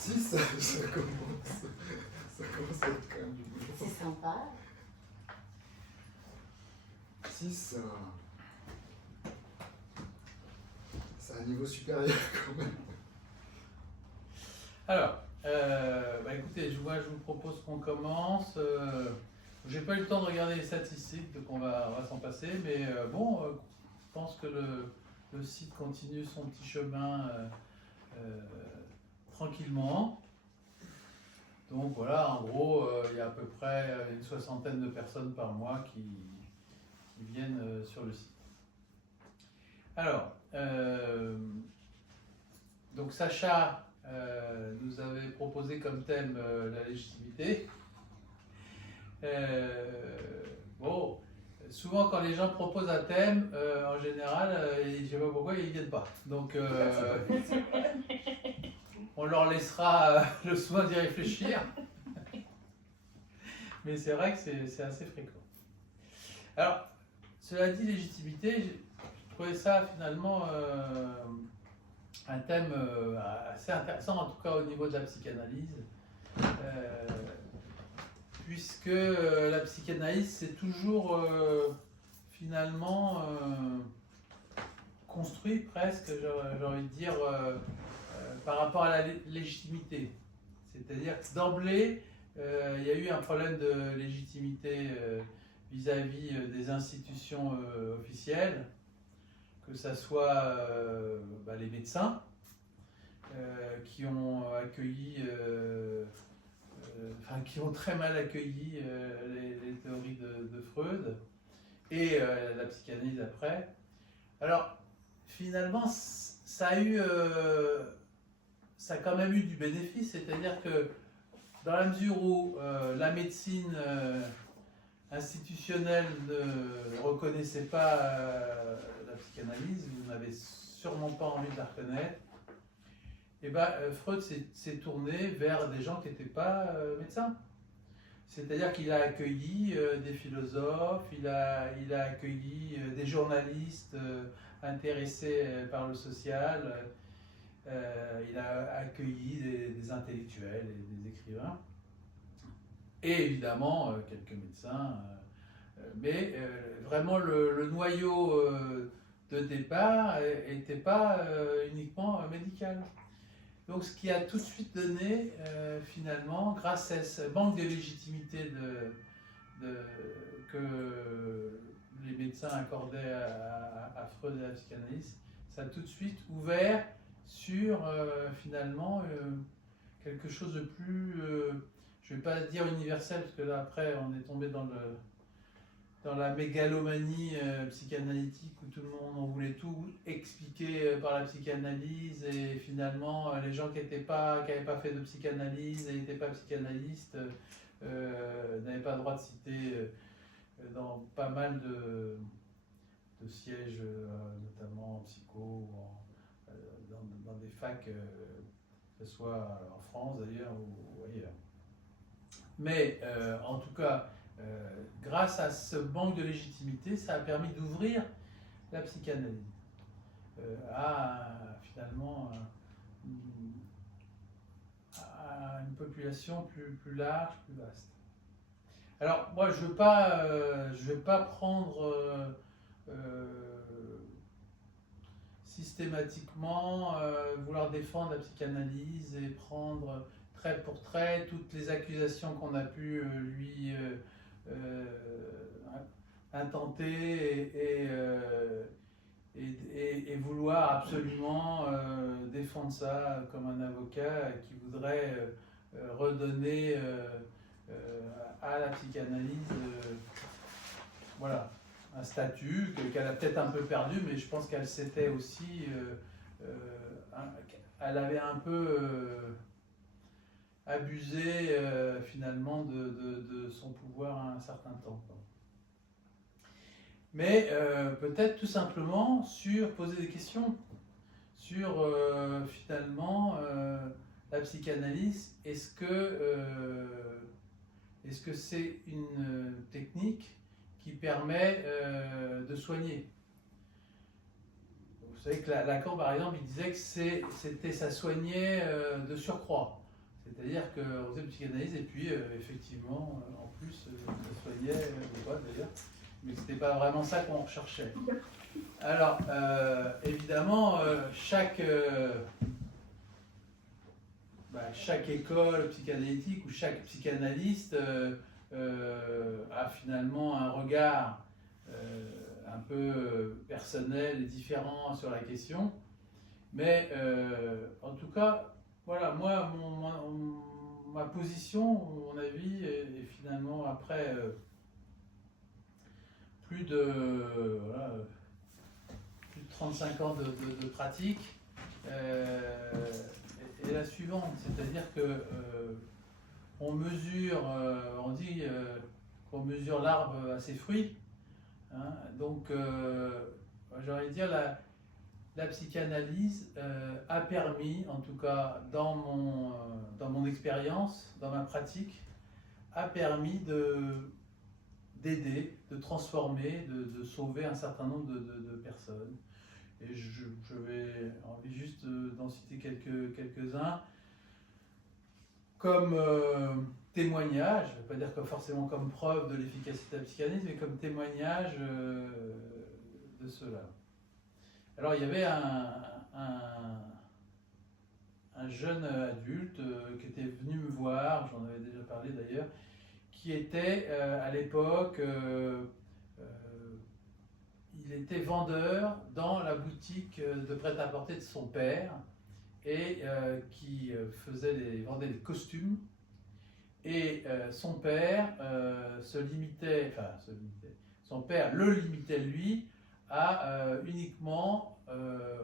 Si, ça commence à être quand même du boulot. C'est sympa. 6, c'est un niveau supérieur quand même. Alors, écoutez, je vous propose qu'on commence. J'ai pas eu le temps de regarder les statistiques, donc on va s'en passer, mais je pense que le site continue son petit chemin tranquillement. Donc voilà, en gros, il y a à peu près une soixantaine de personnes par mois qui viennent sur le site. Alors, donc Sacha nous avait proposé comme thème la légitimité. Souvent quand les gens proposent un thème, en général, je ne sais pas pourquoi ils ne viennent pas. Donc on leur laissera le soin d'y réfléchir. Mais c'est vrai que c'est assez fréquent. Alors, cela dit, légitimité, j'ai trouvé ça finalement un thème assez intéressant, en tout cas au niveau de la psychanalyse, puisque la psychanalyse, c'est toujours finalement construit presque, j'ai envie de dire, par rapport à la légitimité. C'est-à-dire que d'emblée, il y a eu un problème de légitimité vis-à-vis des institutions officielles, que ce soit les médecins qui ont accueilli, qui ont très mal accueilli les théories de Freud et la psychanalyse après. Alors finalement, ça a quand même eu du bénéfice, c'est-à-dire que dans la mesure où la médecine institutionnelle ne reconnaissait pas la psychanalyse, vous n'avez sûrement pas envie de la reconnaître, et Freud s'est tourné vers des gens qui n'étaient pas médecins. C'est-à-dire qu'il a accueilli des philosophes, il a accueilli des journalistes intéressés par le social, il a accueilli des intellectuels et des écrivains, et évidemment quelques médecins, mais vraiment le noyau de départ n'était pas uniquement médical. Donc ce qui a tout de suite donné finalement, grâce à ce manque de légitimité que les médecins accordaient à Freud et à la psychanalyse, ça a tout de suite ouvert sur finalement quelque chose de plus, je ne vais pas dire universel, parce que là après on est tombé dans la mégalomanie psychanalytique où tout le monde en voulait tout expliquer par la psychanalyse, et finalement les gens qui n'avaient pas fait de psychanalyse et n'étaient pas psychanalystes n'avaient pas le droit de citer dans pas mal de sièges, notamment en psycho ou dans des facs, que ce soit en France d'ailleurs ou ailleurs. Mais en tout cas, grâce à ce manque de légitimité, ça a permis d'ouvrir la psychanalyse à finalement à une population plus large, plus vaste. Alors moi, je vais pas prendre systématiquement vouloir défendre la psychanalyse et prendre trait pour trait toutes les accusations qu'on a pu lui intenter et vouloir absolument défendre ça comme un avocat qui voudrait redonner à la psychanalyse un statut qu'elle a peut-être un peu perdu, mais je pense qu'elle s'était aussi elle avait un peu abusé finalement de son pouvoir à un certain temps. Mais peut-être tout simplement poser des questions sur finalement la psychanalyse. Est-ce que c'est une technique qui permet de soigner? Vous savez que Lacan, par exemple, il disait que ça soignait de surcroît. C'est-à-dire qu'on faisait une psychanalyse et puis effectivement, en plus, ça soignait ou pas d'ailleurs, mais c'était pas vraiment ça qu'on recherchait. Alors, évidemment, chaque école psychanalytique ou chaque psychanalyste a finalement un regard un peu personnel et différent sur la question. Mais en tout cas, voilà, moi, ma position, mon avis, est finalement après plus de 35 ans de pratique, est la suivante, c'est-à-dire que on mesure, on dit qu'on mesure l'arbre à ses fruits, hein, donc j'aurais dire la psychanalyse a permis, en tout cas dans mon expérience, dans ma pratique, a permis d'aider, de transformer, de sauver un certain nombre de personnes. Et je vais envie juste d'en citer quelques-uns. Comme témoignage, je ne vais pas dire forcément comme preuve de l'efficacité de la psychanalyse, mais comme témoignage de cela. Alors il y avait un jeune adulte qui était venu me voir, j'en avais déjà parlé d'ailleurs, qui était à l'époque, il était vendeur dans la boutique de prêt-à-porter de son père et qui vendait des costumes. Et son père son père le limitait lui à uniquement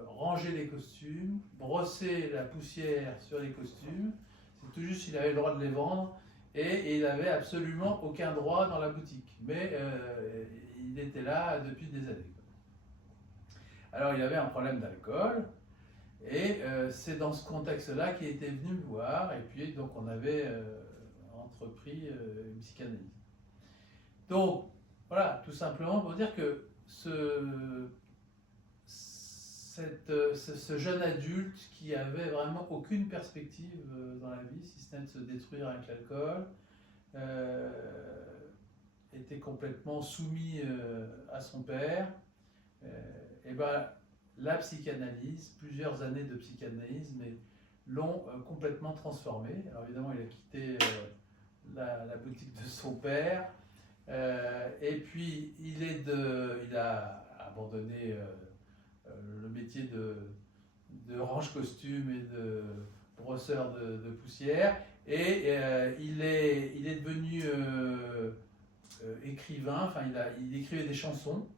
ranger les costumes, brosser la poussière sur les costumes. C'est tout juste s'il avait le droit de les vendre et il n'avait absolument aucun droit dans la boutique. Mais il était là depuis des années. Alors il avait un problème d'alcool et c'est dans ce contexte-là qu'il était venu me voir et puis donc on avait entrepris une psychanalyse. Donc voilà, tout simplement pour dire que ce jeune adulte qui avait vraiment aucune perspective dans la vie, si ce n'est de se détruire avec l'alcool, était complètement soumis à son père, et ben la psychanalyse, plusieurs années de psychanalyse, mais l'ont complètement transformé. Alors évidemment, il a quitté la boutique de son père, et puis il a abandonné le métier de range-costume et de brosseur de poussière, et il est devenu écrivain, enfin il écrivait des chansons,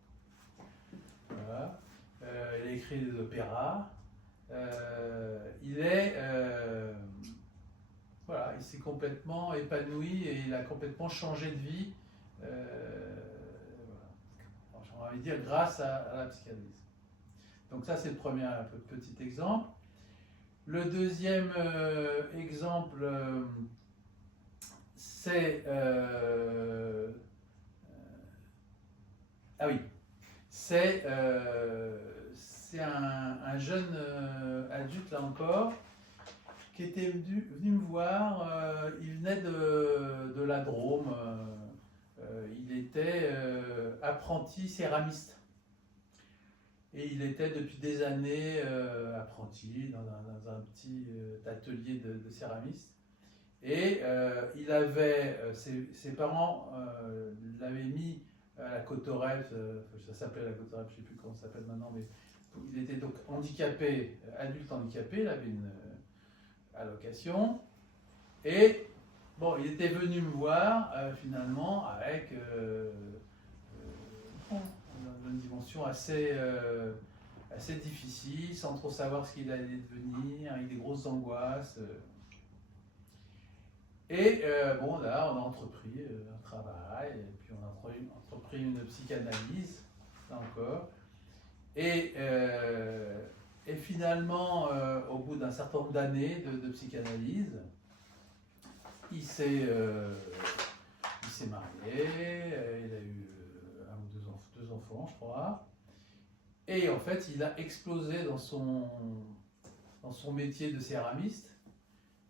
voilà. Il a écrit des opéras, voilà, il s'est complètement épanoui et il a complètement changé de vie, voilà. J'ai envie de dire grâce à la psychanalyse. Donc ça c'est le premier petit exemple. Le deuxième exemple, c'est c'est un jeune adulte là encore qui était venu me voir. Il venait de la Drôme. Il était apprenti céramiste. Et il était depuis des années apprenti dans un petit atelier de céramiste. Et il avait, ses parents l'avaient mis à la Côte-Oreb, ça s'appelait la Côte-Oreb, je ne sais plus comment ça s'appelle maintenant, mais il était donc handicapé, adulte handicapé, il avait une allocation. Et bon, il était venu me voir finalement avec une dimension assez difficile, sans trop savoir ce qu'il allait devenir, avec des grosses angoisses. Et bon, là, on a entrepris un travail, et puis on a entrepris une psychanalyse, là encore. Et finalement, au bout d'un certain nombre d'années de psychanalyse, il s'est marié, il a eu un ou deux enfants, je crois. Et en fait, il a explosé dans son métier de céramiste.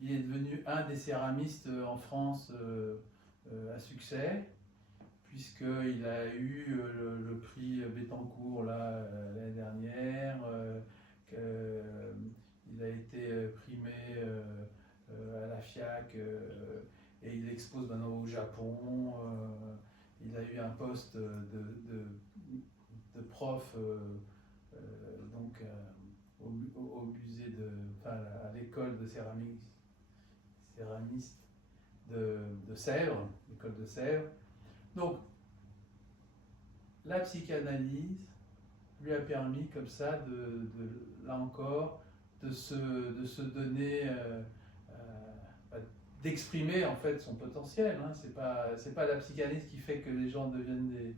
il est devenu un des céramistes en France à succès, puisqu'il a eu le prix Bettencourt l'année dernière, il a été primé à la FIAC et il expose maintenant au Japon. Il a eu un poste de prof donc au musée à l'école de céramiste de Sèvres, l'école de Sèvres. Donc la psychanalyse lui a permis comme ça là encore de se donner d'exprimer en fait son potentiel. Hein. C'est pas la psychanalyse qui fait que les gens deviennent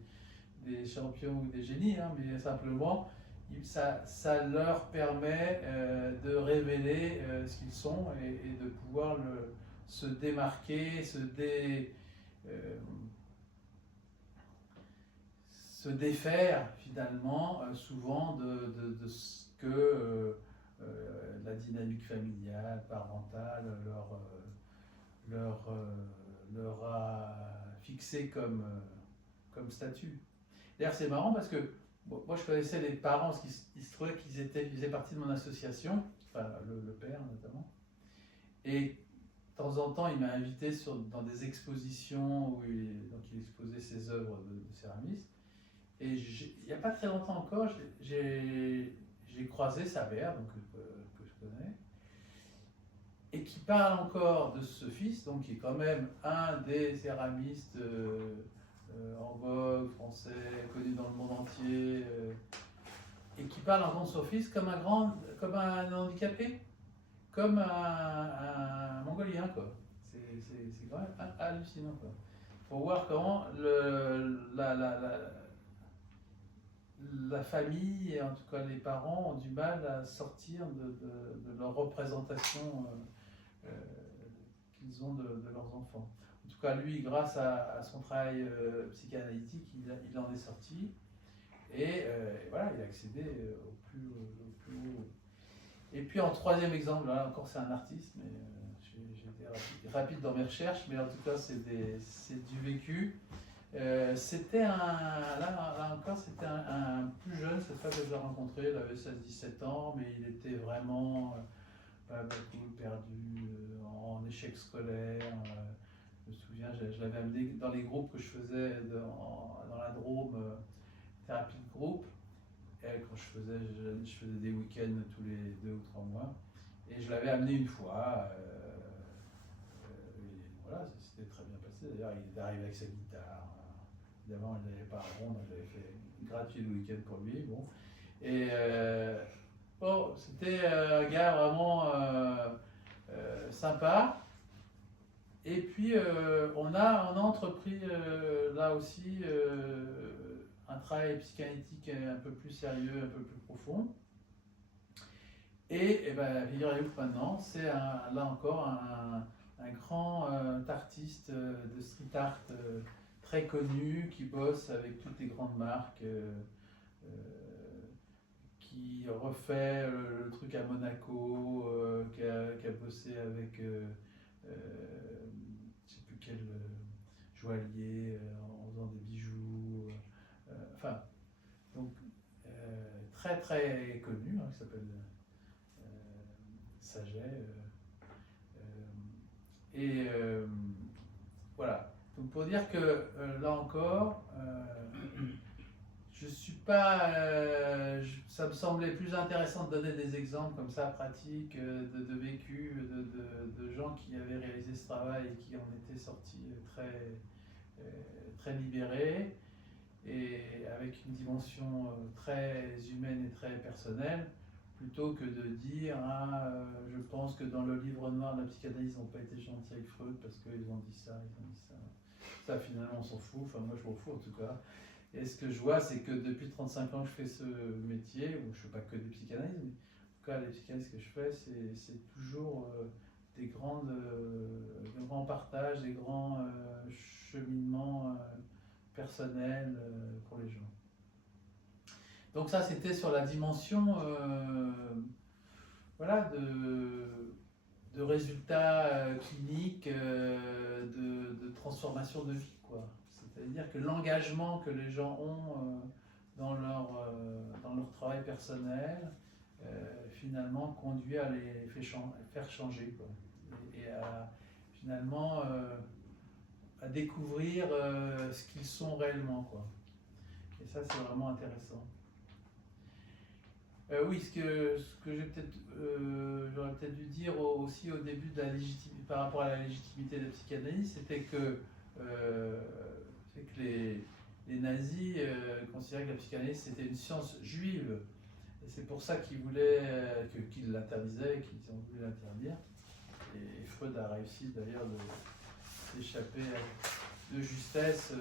des champions ou des génies, hein, mais simplement ça leur permet de révéler ce qu'ils sont et de pouvoir se démarquer, se défaire finalement souvent de ce que la dynamique familiale, parentale leur a fixé comme statut. D'ailleurs c'est marrant parce que bon, moi je connaissais les parents, parce qu'il se trouvait qu'ils faisaient partie de mon association, enfin le père notamment, et de temps en temps il m'a invité dans des expositions où donc il exposait ses œuvres de céramiste. Et il n'y a pas très longtemps encore, j'ai croisé sa mère, donc, que je connais, et qui parle encore de ce fils, donc qui est quand même un des céramistes en vogue, français, connu dans le monde entier, et qui parle encore de son fils comme un handicapé, comme un mongolien, quoi. C'est quand même hallucinant, quoi. Pour voir comment la famille, et en tout cas les parents, ont du mal à sortir de leur représentation qu'ils ont de leurs enfants. En tout cas, lui, grâce à son travail psychanalytique, il en est sorti. Et voilà, il a accédé au plus haut. Et puis en troisième exemple, là encore c'est un artiste, mais j'ai été rapide dans mes recherches, mais en tout cas c'est du vécu. C'était là encore, c'était un plus jeune, cette fois que je l'ai rencontré, il avait 16-17 ans, mais il était vraiment pas beaucoup perdu, en échec scolaire. Je me souviens, je l'avais amené dans les groupes que je faisais dans la Drôme, thérapie de groupe. Et quand je faisais des week-ends tous les 2 ou 3 mois. Et je l'avais amené une fois. Et voilà, c'était très bien passé. D'ailleurs, il est arrivé avec sa guitare. Évidemment, il n'avait pas à rond, j'avais fait gratuit le week-end pour lui. Bon. Et bon, c'était un gars vraiment sympa. Et puis, on a entrepris là aussi un travail psychanalytique un peu plus sérieux, un peu plus profond. Et ben, figurez-vous que maintenant, c'est là encore un grand artiste de street art très connu qui bosse avec toutes les grandes marques, qui refait le truc à Monaco, qui a bossé avec je ne sais plus quel joaillier en faisant des bijoux. Enfin, donc très très connu, hein, qui s'appelle Saget. Et voilà. Donc pour dire que là encore, je suis pas. Ça me semblait plus intéressant de donner des exemples comme ça, pratiques, de vécu, de gens qui avaient réalisé ce travail et qui en étaient sortis très libérés et avec une dimension très humaine et très personnelle, plutôt que de dire je pense que dans le livre noir de la psychanalyse, ils n'ont pas été gentils avec Freud parce qu'ils ont dit ça, ils ont dit ça. Ça, finalement, on s'en fout. Enfin, moi, je m'en fous en tout cas. Et ce que je vois, c'est que depuis 35 ans que je fais ce métier, où je ne fais pas que des psychanalyses, mais en tout cas, les psychanalyses que je fais, c'est toujours des grands partages, des grands cheminements personnels pour les gens. Donc ça, c'était sur la dimension voilà, de résultats cliniques, de transformation de vie, quoi. C'est-à-dire que l'engagement que les gens ont dans leur travail personnel, finalement, conduit à les faire changer, quoi. Et à, finalement, à découvrir ce qu'ils sont réellement, quoi. Et ça, c'est vraiment intéressant. Oui, ce que j'aurais peut-être dû dire aussi au début de par rapport à la légitimité de la psychanalyse, c'était que les nazis considéraient que la psychanalyse c'était une science juive. Et c'est pour ça qu'ils voulaient, qu'ils l'interdisaient, qu'ils ont voulu l'interdire. Et Freud a réussi d'ailleurs d'échapper de justesse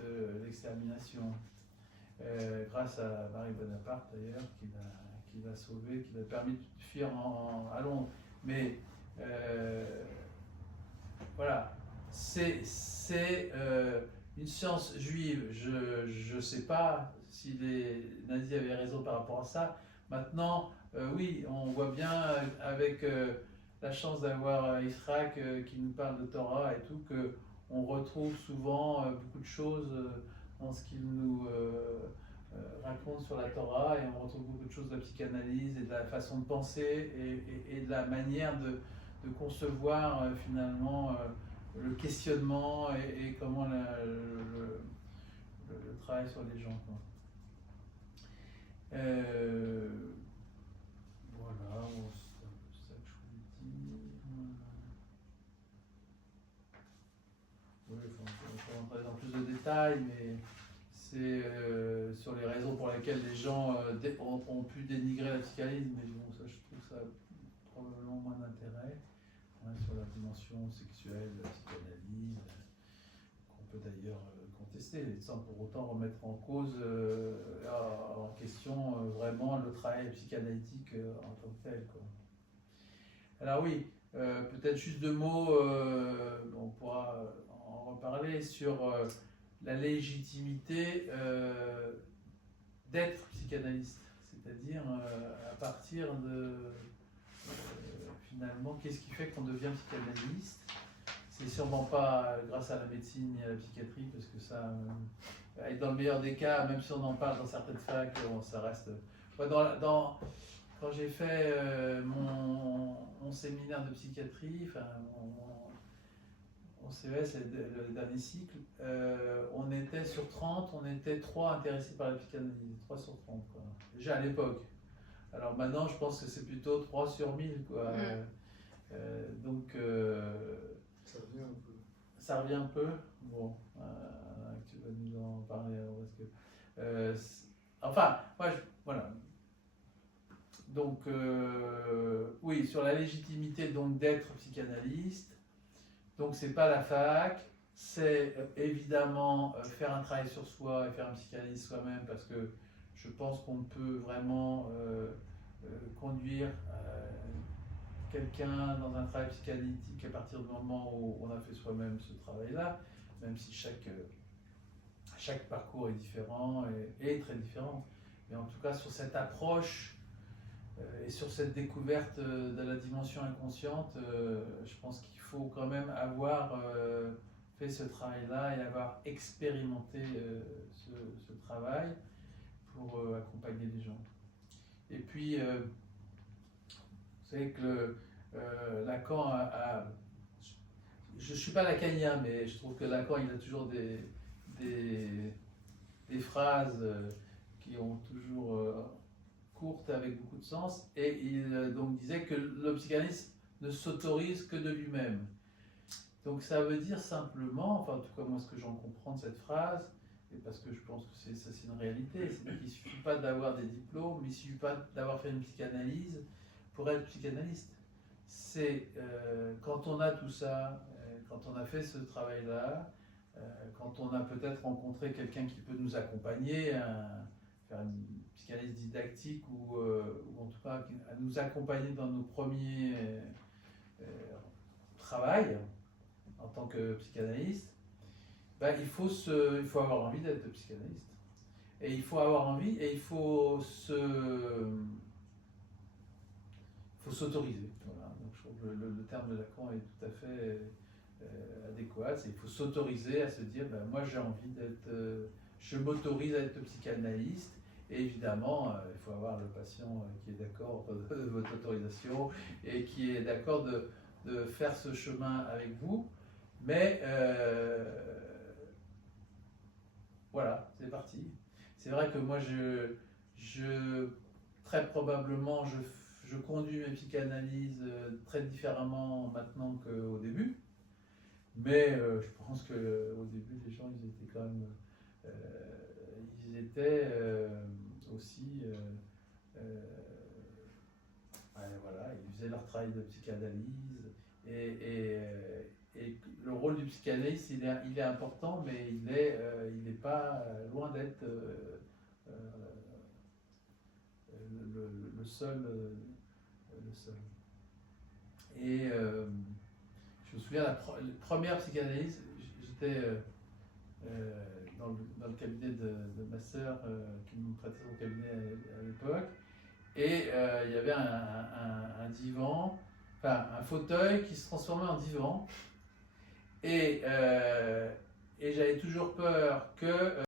de l'extermination. Grâce à Marie Bonaparte d'ailleurs, qui l'a sauvé, qui l'a permis de fuir à Londres. Mais voilà, c'est une science juive. Je ne sais pas si les nazis avaient raison par rapport à ça. Maintenant, oui, on voit bien avec la chance d'avoir Israq qui nous parle de Torah et tout, qu'on retrouve souvent beaucoup de choses dans ce qu'il nous raconte sur la Torah, et on retrouve beaucoup de choses de la psychanalyse et de la façon de penser et de la manière de concevoir finalement le questionnement et comment le travail sur les gens, quoi. Voilà, c'est un peu ça que je voulais dire. Oui, enfin, on peut rentrer dans plus de détails, mais c'est sur les raisons pour lesquelles les gens ont pu dénigrer la psychanalyse, mais bon, ça, je trouve ça probablement moins d'intérêt, hein, sur la dimension sexuelle de la psychanalyse, qu'on peut d'ailleurs contester, sans pour autant remettre en cause, en question vraiment le travail psychanalytique en tant que tel, quoi. Alors oui, peut-être juste deux mots, on pourra en reparler, sur la légitimité d'être psychanalyste, c'est-à-dire à partir de finalement qu'est-ce qui fait qu'on devient psychanalyste. C'est sûrement pas grâce à la médecine et à la psychiatrie, parce que ça, dans le meilleur des cas, même si on en parle dans certaines facs, ça reste. Quand j'ai fait mon séminaire de psychiatrie, enfin mon CES, le dernier cycle, on était sur 30, on était 3 intéressés par la psychanalyse, 3 sur 30, quoi. Déjà à l'époque. Alors maintenant, je pense que c'est plutôt 3 sur 1000, quoi. Donc, ça revient un peu. Ça revient un peu. Bon, tu vas nous en parler, parce que, enfin, voilà. Donc, oui, sur la légitimité donc d'être psychanalyste. Donc, c'est pas la fac, c'est évidemment faire un travail sur soi et faire une psychanalyse soi-même, parce que je pense qu'on peut vraiment conduire quelqu'un dans un travail psychanalytique à partir du moment où on a fait soi-même ce travail-là, même si chaque parcours est différent et très différent. Mais en tout cas, sur cette approche et sur cette découverte de la dimension inconsciente, je pense qu'il faut quand même avoir fait ce travail-là et avoir expérimenté ce travail pour accompagner les gens. Et puis, vous savez que Lacan je ne suis pas lacanien, mais je trouve que Lacan, il a toujours des phrases qui ont toujours courtes avec beaucoup de sens, et il donc disait que le psychanalyste ne s'autorise que de lui-même. Donc ça veut dire simplement, enfin en tout cas moi ce que j'en comprends de cette phrase, et parce que je pense que c'est une réalité, c'est qu'il ne suffit pas d'avoir des diplômes, il ne suffit pas d'avoir fait une psychanalyse pour être psychanalyste. C'est quand on a tout ça, quand on a fait ce travail-là, quand on a peut-être rencontré quelqu'un qui peut nous accompagner, faire une psychanalyse didactique ou en tout cas à nous accompagner dans nos premiers travail en tant que psychanalyste, ben, il faut avoir envie d'être psychanalyste. Et il faut avoir envie et il faut faut s'autoriser. Voilà. Donc, je trouve que le terme de Lacan est tout à fait adéquat. Il faut s'autoriser à se dire, ben, moi j'ai envie d'être, je m'autorise à être psychanalyste. Et évidemment, il faut avoir le patient qui est d'accord de votre autorisation et qui est d'accord de faire ce chemin avec vous. Mais voilà, c'est parti. C'est vrai que moi, très probablement, je conduis mes psychanalyses très différemment maintenant qu'au début. Mais je pense qu'au début, les gens, ils étaient quand même... ils étaient aussi... voilà, ils faisaient leur travail de psychanalyse. Et le rôle du psychanalyste, il est important, mais il n'est pas loin d'être le seul. Et je me souviens, la première psychanalyse, j'étais dans le cabinet de ma sœur qui me prêtait son cabinet à l'époque, et il y avait un divan, enfin un fauteuil qui se transformait en divan, et j'avais toujours peur que